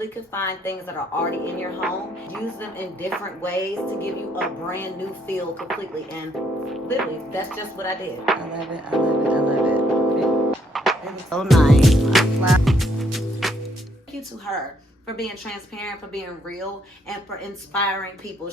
really could find things that are already in your home, use them in different ways to give you a brand new feel completely. And literally, that's just what I did. I love it, I love it, I love it. It is so nice. Thank you to her for being transparent, for being real, and for inspiring people.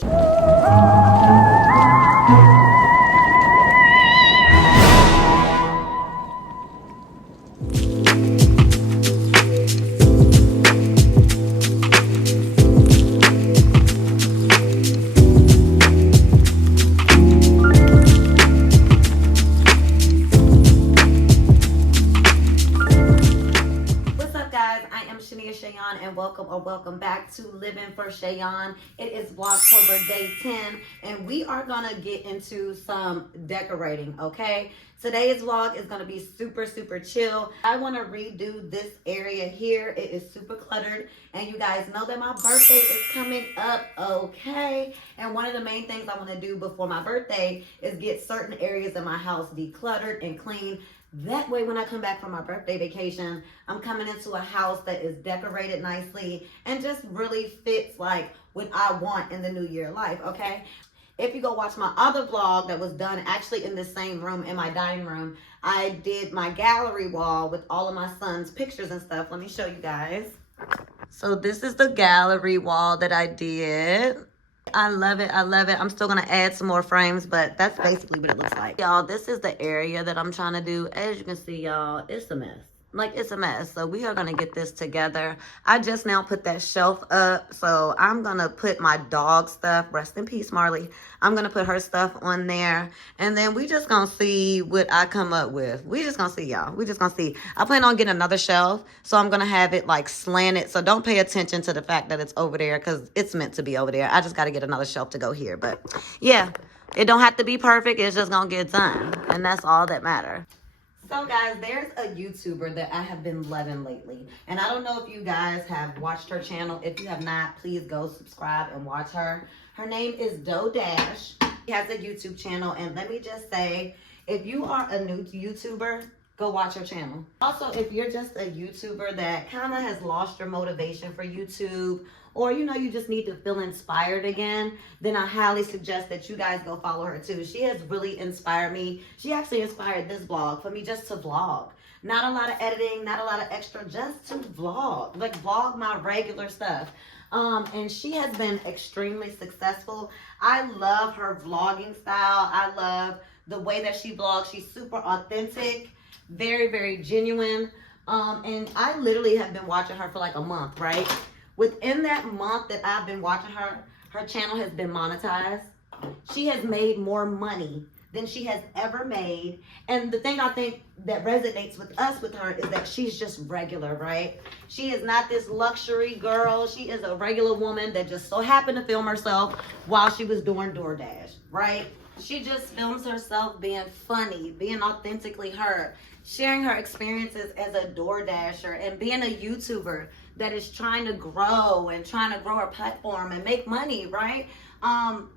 And welcome back to Living for Shayon. It is Vlogtober day 10 and we are gonna get into some decorating, okay? Today's vlog is gonna be super chill. I wanna redo this area here. It is super cluttered and you guys know that my birthday is coming up, okay? And one of the main things I wanna do before my birthday is get certain areas of my house decluttered and clean. That way, when I come back from my birthday vacation, I'm coming into a house that is decorated nicely and just really fits like what I want in the new year life, okay? If you go watch my other vlog that was done actually in this same room, in my dining room, I did my gallery wall with all of my son's pictures and stuff. Let me show you guys. So this is the gallery wall that I did. I love it, I love it. I'm still gonna add some more frames, but that's basically what it looks like. Y'all, this is the area that I'm trying to do. As you can see, y'all, it's a mess. Like, it's a mess. So we are gonna get this together. I just now put that shelf up, so I'm gonna put my dog stuff, rest in peace Marley, I'm gonna put her stuff on there, and then we just gonna see what I come up with. We just gonna see, y'all. We just gonna see. I plan on getting another shelf, so I'm gonna have it like slanted, so don't pay attention to the fact that it's over there because it's meant to be over there. I just gotta get another shelf to go here, but yeah, it don't have to be perfect. It's just gonna get done, and that's all that matters. So guys, there's a YouTuber that I have been loving lately. And I don't know if you guys have watched her channel. If you have not, please go subscribe and watch her. Her name is Doe Dash. She has a YouTube channel. And let me just say, if you are a new YouTuber, go watch her channel. Also, if you're just a YouTuber that kind of has lost your motivation for YouTube, or you know you just need to feel inspired again, then I highly suggest that you guys go follow her too. She has really inspired me. She actually inspired this vlog for me just to vlog. Not a lot of editing, not a lot of extra, just to vlog. Like vlog my regular stuff. And she has been extremely successful. I love her vlogging style. I love the way that she vlogs. She's super authentic, very genuine. And I literally have been watching her for like a month, right? Within that month that I've been watching her, her channel has been monetized. She has made more money than she has ever made. And the thing I think that resonates with us with her is that she's just regular, right? She is not this luxury girl. She is a regular woman that just so happened to film herself while she was doing DoorDash, right? She just films herself being funny, being authentically her, sharing her experiences as a DoorDasher and being a YouTuber that is trying to grow her platform and make money, right?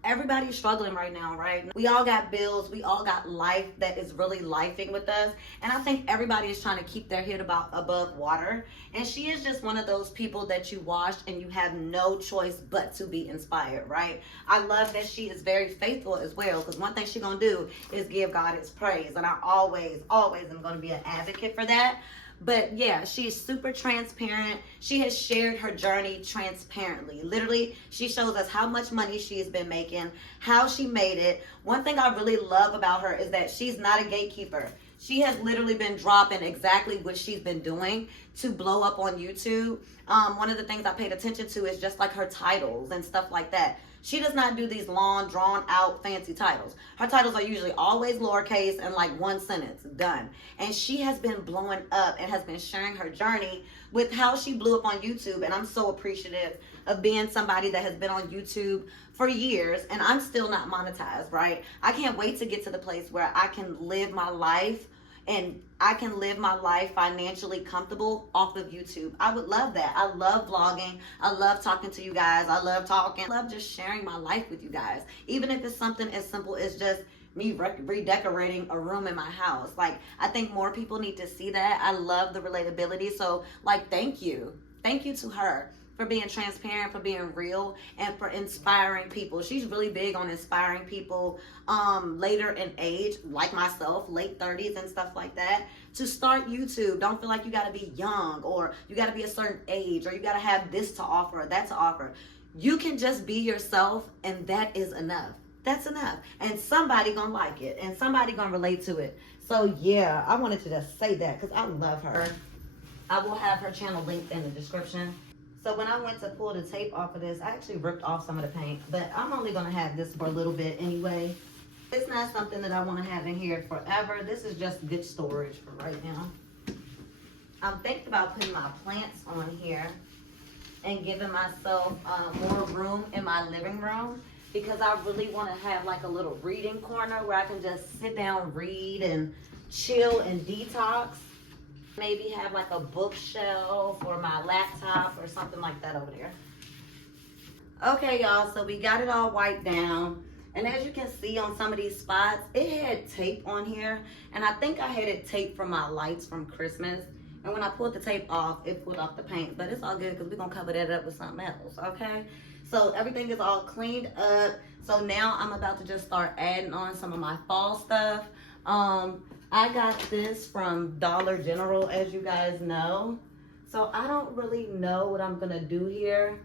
Everybody's struggling right now, right? We all got bills. We all got life that is really lifing with us. And I think everybody is trying to keep their head above water. And she is just one of those people that you watch and you have no choice but to be inspired, right? I love that she is very faithful as well, because one thing she's gonna do is give God his praise. And I always am gonna be an advocate for that. But yeah, she's super transparent. She has shared her journey transparently. Literally, she shows us how much money she's been making, how she made it. One thing I really love about her is that she's not a gatekeeper. She has literally been dropping exactly what she's been doing to blow up on YouTube. One of the things I paid attention to is just like her titles and stuff like that. She does not do these long, drawn out, fancy titles. Her titles are usually always lowercase and like one sentence, done. And she has been blowing up and has been sharing her journey with how she blew up on YouTube. And I'm so appreciative of being somebody that has been on YouTube for years and I'm still not monetized, right? I can't wait to get to the place where I can live my life and I can live my life financially comfortable off of YouTube. I would love that. I love vlogging. I love talking to you guys. I love talking. I love just sharing my life with you guys. Even if it's something as simple as just me redecorating a room in my house. Like, I think more people need to see that. I love the relatability. So, like, thank you. Thank you to her for being transparent, for being real, and for inspiring people. She's really big on inspiring people later in age, like myself, late 30s and stuff like that, to start YouTube. Don't feel like you got to be young, or you got to be a certain age, or you got to have this to offer or that to offer. You can just be yourself, and that is enough. That's enough. And somebody gonna like it, and somebody gonna relate to it. So yeah, I wanted to just say that because I love her. I will have her channel linked in the description. So when I went to pull the tape off of this, I actually ripped off some of the paint, but I'm only gonna have this for a little bit anyway. It's not something that I want to have in here forever. This is just good storage for right now. I'm thinking about putting my plants on here and giving myself more room in my living room, because I really want to have like a little reading corner where I can just sit down, read, and chill and detox. Maybe have like a bookshelf or my laptop or something like that over there. Okay, y'all, so we got it all wiped down. And as you can see on some of these spots, it had tape on here. And I think I had it taped from my lights from Christmas. And when I pulled the tape off, it pulled off the paint. But it's all good because we're going to cover that up with something else, okay? So everything is all cleaned up. So now I'm about to just start adding on some of my fall stuff. I got this from Dollar General, as you guys know. So I don't really know what I'm going to do here.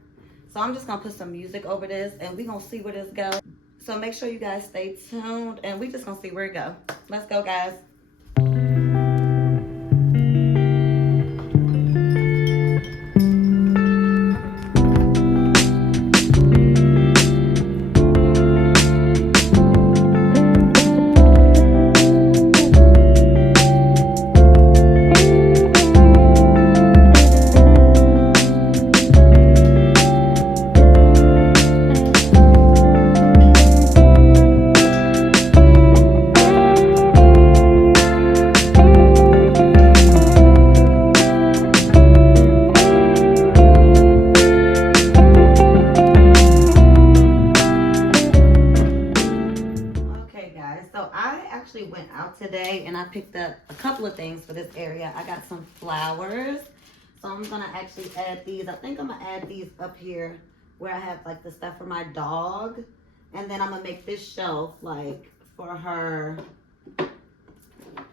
So I'm just going to put some music over this, and we're going to see where this goes. So make sure you guys stay tuned, and we're just going to see where it goes. Let's go, guys. Went out today and I picked up a couple of things for this area. I got some flowers, so I'm gonna actually add these. I think I'm gonna add these up here where I have like the stuff for my dog, and then I'm gonna make this shelf like for her.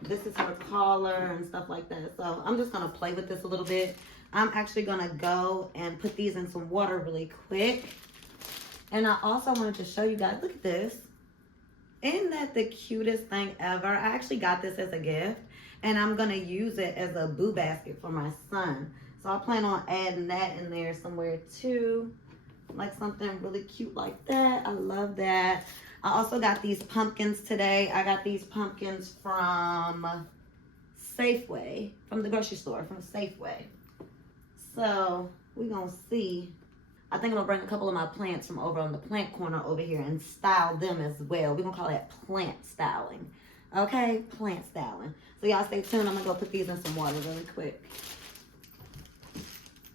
This is her collar and stuff like that. So I'm just gonna play with this a little bit. I'm actually gonna go and put these in some water really quick. And I also wanted to show you guys, look at this. Isn't that the cutest thing ever? I actually got this as a gift, and I'm gonna use it as a boo basket for my son. So I plan on adding that in there somewhere too. Like something really cute like that. I love that. I also got these pumpkins today. I got these pumpkins from Safeway, from the grocery store, from Safeway. So we're gonna see. I think I'm gonna bring a couple of my plants from over on the plant corner over here and style them as well. We're gonna call that plant styling. Okay, plant styling. So y'all stay tuned. I'm gonna go put these in some water really quick.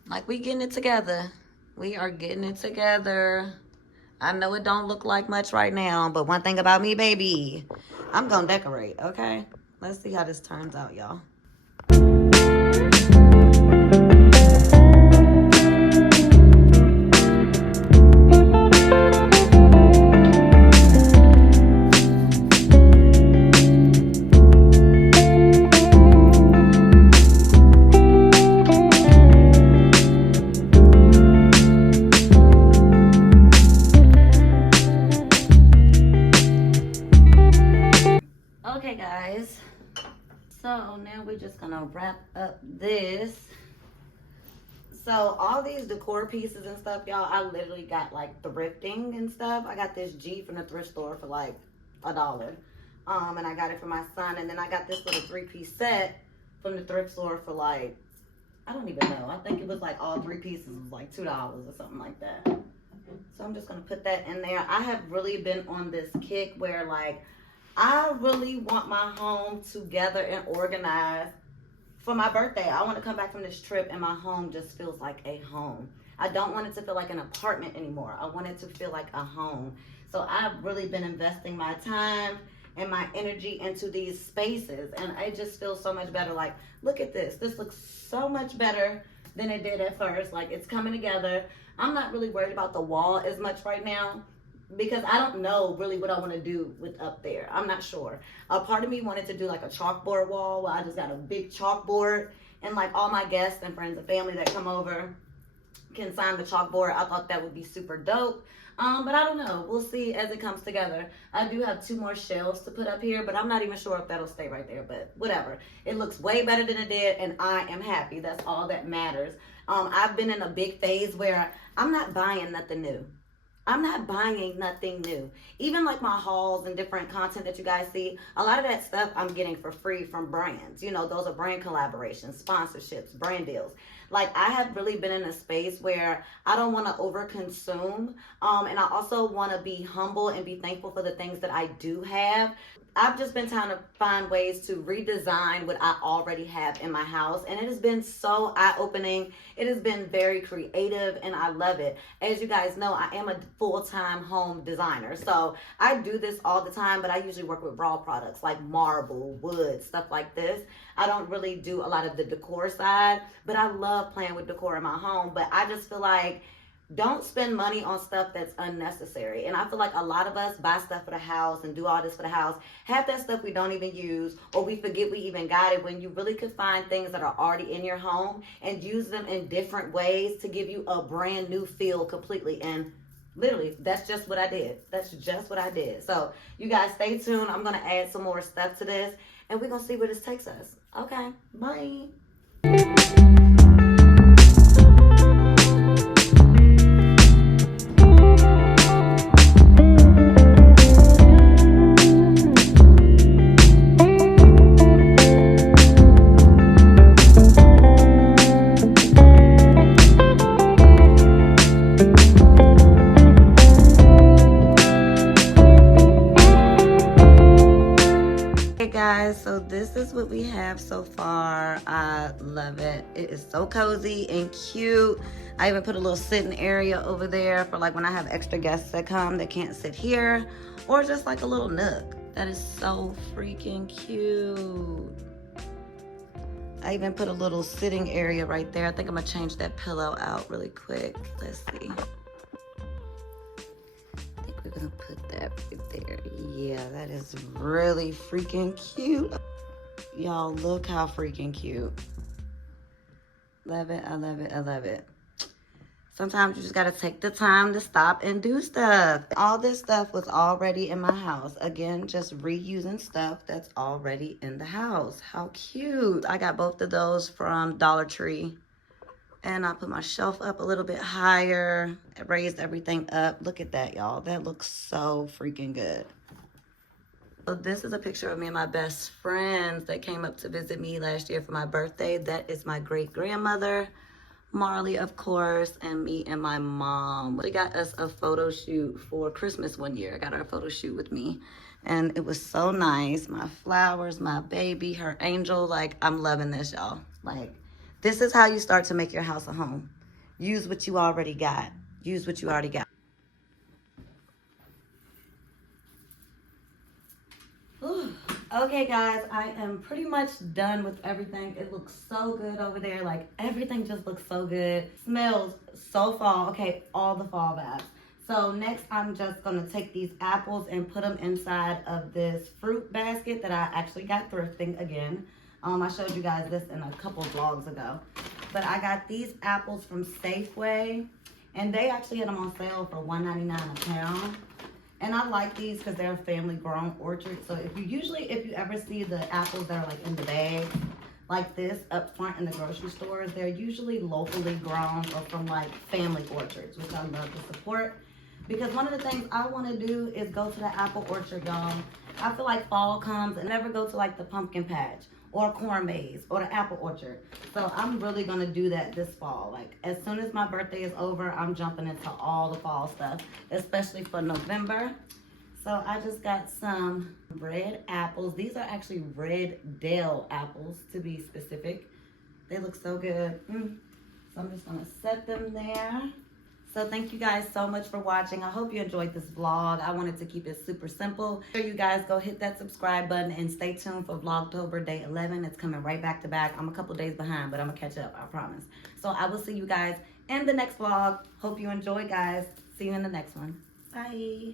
Like, we getting it together. We are getting it together. I know it don't look like much right now, but one thing about me, baby, I'm gonna decorate, okay? Let's see how this turns out, y'all. Okay, guys, so now we're just gonna wrap up this. So all these decor pieces and stuff, y'all, I literally got like thrifting and stuff. I got this G from the thrift store for like $1. And I got it for my son. And then I got this little 3-piece set from the thrift store for like, I don't even know. I think it was like all 3 pieces was like $2 or something like that. So I'm just gonna put that in there. I have really been on this kick where like, I really want my home together and organized for my birthday. I want to come back from this trip and my home just feels like a home. I don't want it to feel like an apartment anymore. I want it to feel like a home. So I've really been investing my time and my energy into these spaces, and it just feels so much better. Like, look at this. This looks so much better than it did at first. Like, it's coming together. I'm not really worried about the wall as much right now because I don't know really what I want to do with up there. I'm not sure. A part of me wanted to do like a chalkboard wall where I just got a big chalkboard and like all my guests and friends and family that come over can sign the chalkboard. I thought that would be super dope. But I don't know. We'll see as it comes together. I do have 2 more shelves to put up here, but I'm not even sure if that'll stay right there, but whatever. It looks way better than it did, and I am happy. That's all that matters. I've been in a big phase where I'm not buying nothing new. I'm not buying nothing new. Even like my hauls and different content that you guys see, a lot of that stuff I'm getting for free from brands. You know, those are brand collaborations, sponsorships, brand deals. Like, I have really been in a space where I don't want to overconsume. And I also want to be humble and be thankful for the things that I do have. I've just been trying to find ways to redesign what I already have in my house. And it has been so eye-opening. It has been very creative and I love it. As you guys know, I am a full-time home designer. So I do this all the time, but I usually work with raw products like marble, wood, stuff like this. I don't really do a lot of the decor side, but I love playing with decor in my home. But I just feel like don't spend money on stuff that's unnecessary. And I feel like a lot of us buy stuff for the house and do all this for the house. Half that stuff we don't even use, or we forget we even got it, when you really could find things that are already in your home and use them in different ways to give you a brand new feel completely. And literally, that's just what I did. That's just what I did. So you guys stay tuned. I'm going to add some more stuff to this and we're going to see where this takes us. Okay, bye. Guys, so this is what we have so far. I love it. It is so cozy and cute. I even put a little sitting area over there for like when I have extra guests that come that can't sit here, or just like a little nook. That is so freaking cute. I even put a little sitting area right there. I think I'm gonna change that pillow out really quick. Let's see. We're gonna put that right there. Yeah, that is really freaking cute. Y'all, look how freaking cute. Love it, I love it, I love it. Sometimes you just gotta take the time to stop and do stuff. All this stuff was already in my house. Again, just reusing stuff that's already in the house. How cute. I got both of those from Dollar Tree. And I put my shelf up a little bit higher. I raised everything up. Look at that, y'all. That looks so freaking good. So this is a picture of me and my best friends that came up to visit me last year for my birthday. That is my great-grandmother, Marley, of course, and me and my mom. We got us a photo shoot for Christmas one year. I got our photo shoot with me. And it was so nice. My flowers, my baby, her angel. Like, I'm loving this, y'all. Like, this is how you start to make your house a home. Use what you already got. Use what you already got. Whew. Okay, guys, I am pretty much done with everything. It looks so good over there. Like, everything just looks so good. Smells so fall. Okay, all the fall vibes. So next, I'm just going to take these apples and put them inside of this fruit basket that I actually got thrifting again. I showed you guys this in a couple vlogs ago. But I got these apples from Safeway. And they actually had them on sale for $1.99 a pound. And I like these because they're a family grown orchard. So if you ever see the apples that are like in the bag, like this up front in the grocery stores, they're usually locally grown or from like family orchards, which I love to support. Because one of the things I want to do is go to the apple orchard, y'all. I feel like fall comes and never go to like the pumpkin patch or corn maze or the apple orchard. So I'm really going to do that this fall. Like, as soon as my birthday is over, I'm jumping into all the fall stuff, especially for November. So I just got some red apples. These are actually red Dell apples, to be specific. They look so good. So I'm just going to set them there. So thank you guys so much for watching. I hope you enjoyed this vlog. I wanted to keep it super simple. Make sure you guys go hit that subscribe button and stay tuned for Vlogtober Day 11. It's coming right back to back. I'm a couple days behind, but I'm gonna catch up, I promise. So I will see you guys in the next vlog. Hope you enjoy, guys. See you in the next one. Bye.